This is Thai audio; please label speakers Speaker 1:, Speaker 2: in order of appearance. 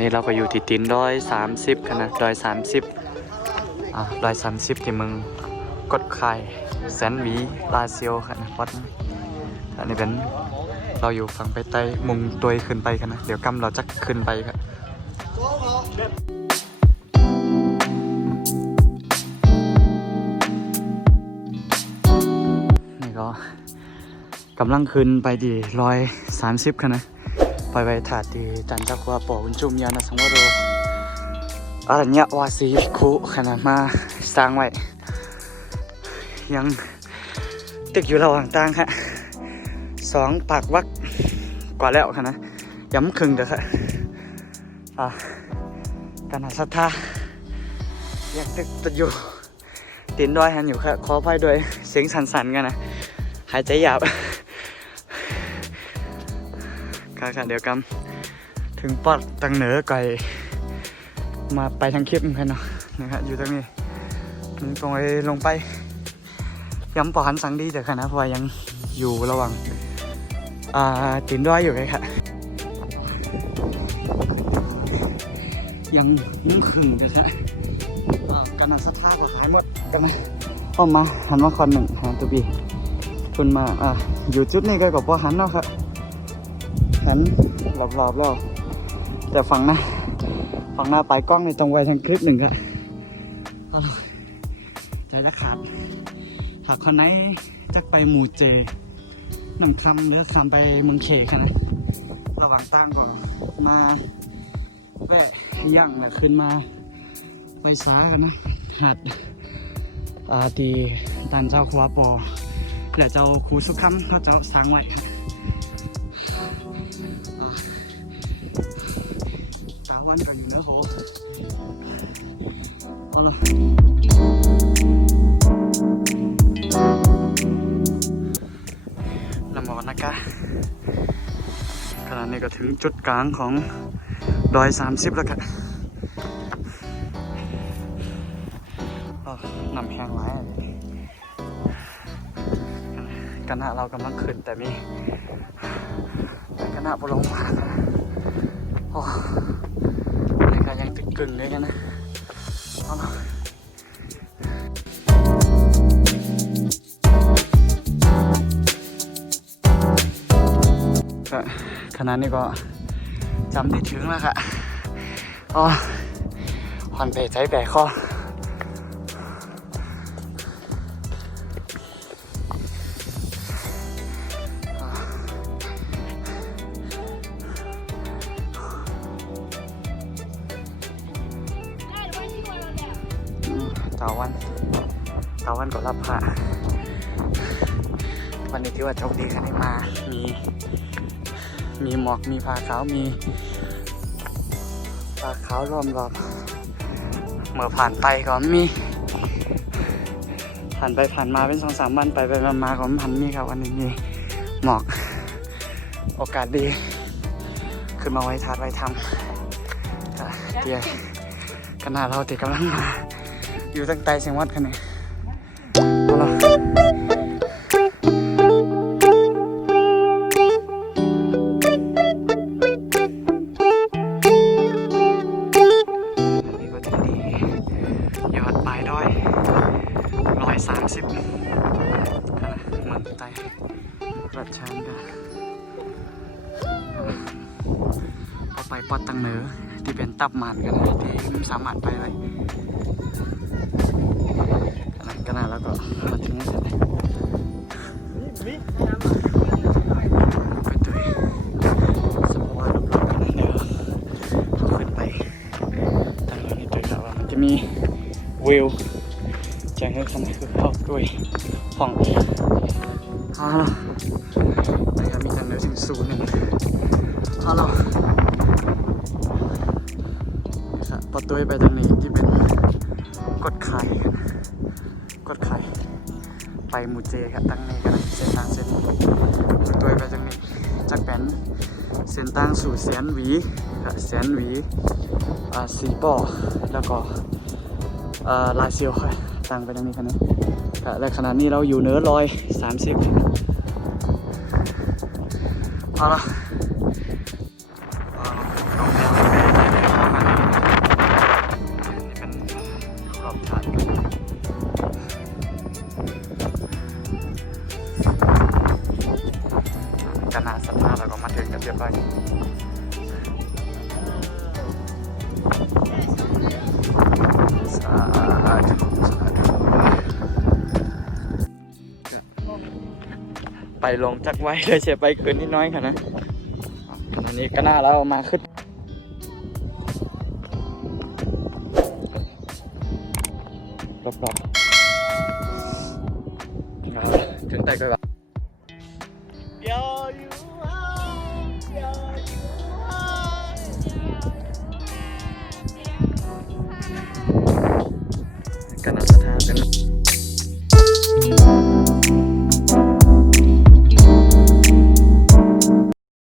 Speaker 1: นี้เราก็อยู่ที่ตินร้อยสามสิบขนาดร้อยสามสิบอ่าร้อยสามสิบที่เมึงกดไข่แสนวีลาเซียวค่ะนะวัดอันนี้เป็นเราอยู่ฝั่งไปใต้มุงตัวขึ้นไปกันนะเดี๋ยวกำเราจะขึ้นไปครับนี่ก็กำลังขึ้นไปดีร้อยสามสิบค่ะนะ ไปไปถาดดีจันจักว่าปอคุณจุมยานะสังวโรอะไรัญญวาสีภิกขุขนาดมาสร้างไว้ยังติดอยู่ระหว่างทางฮะสองปากวักกว่าแล้วค่ะนะย้ำคึงเด้อค่ะอ่าการหาศรัทธาอยากตึกติดอยู่ตีนดอยหันอยู่ค่ะขออภัยด้วยเสียงสั่นๆกันนะหายใจหยาบ ค่ะค่ะเดี๋ยวกำถึงปอดตังเหนือไก่มาไปทางคลิปกันเนาะนะครับอยู่ตรงนี้ถึงตรงไปลงไปย้ำปอหันสังดีแต่ค่ะนะเพราะยังอยู่ระหว่างอ่าตีนด้อยอยู่เลยค่ะยังยังขึงแต่ค่ะอ่ากันอาสะท่ากว่าหายหมดกันไหมเข้ามาหันมาคอนหนึ่งหาตัวบีคุณมาอ่าอยู่จุดนี้ก็กับปอหันเนาะครับ หันรอบๆแล้วแต่ฝั่งหน้าฝั่งหน้าปลายกล้องในตรงไวทางคลิปหนึ่งก็ก็ใจจะขาดหากคนไหนจะไปหมู่เจหนึ่งคำหรือคำไปเมืองเขขนาดระหว่างตั้งก็มาแวะย่างแบบขึ้นมาไปสากันนะหาดอาตีตันเจ้าครัวปอและเจ้าครูสุขคำเขาเจ้าสร้างไว้ cả quanh cần nữa hộ Đó là làm một nát cá ขณะนี้ก็ถึงจุดกลางของดอย 30 แล้วครับอ้อนำแห้งหลายอะคณะเรากำลังขึ้นแต่มีคณะบลงมาโอ้ ตึงกึ่งเลยกันนะเอาล่ะก็ขนาดนี้ก็จำได้ถึงแล้วค่ะอ๋อหอนไปใจแบกคอ วันเต่าวันก็รับผ่าวันนี้ที่ว่าโชคดีค่ะได้มา มีมีหมอกมีผาขาวมีผาขาวรอมรอบเมื่อผ่านไปก็มี ผ่านไปผ่านมาเป็นสองสามวันไปไปมามาก็พันมีครับวันนี้มีหมอก โอกาสดี ขึ้นมาไว้ทาดไว้ทำก็เดียขนาดเราติดกำลังมา อยู่ตั้งแต่เสียงวัดกันเนี่ยเอาล่ะนี่ก็จะดียอดปลายดอยร้อยสามสิบขนาดเหมือนไตรัดชันกันเอาไปปอดตังเหนือ ที่เป็นตับมันกันนะที่สามารถไปเลยขนาดขนาดแล้วก็มาถึงนี่เลยไปตุยสมมติว่ารอบๆกันเดี๋ยวเขาขึ้นไปทางนี้ตุยครับว่ามันจะมีวิวแจ้งให้คำคือเข้าด้วยห้องเอาล่ะนะครับมีทางเดินถึงศูนย์หนึ่งเอาล่ะครั บประตูไปทางนี้ที่เป็นกดไข่ครับกดไข่ไปมูเจครับตั้งนี้กันเส้นทางเส้นนี้ตัวไปตรงนี้จากแผนเส้นทางสู่แสนหวีแสนหวีอ่าสีป่อแล้วก็อ่าลายเซียวค่ะตั้งไปตรงนี้คันนี้และขณะนี้เราอยู่เหนือร้อยสามสิบเอาละานสะพานแล้ก็มาถึงกันเรียบร้อยสาธุสาธุไปลงจักไว้เลยเชียไปคืนนิดน้อยค่ะนะอันนี้ก็น่าแล้วมาขึ้นรอบๆถึงแต่ก็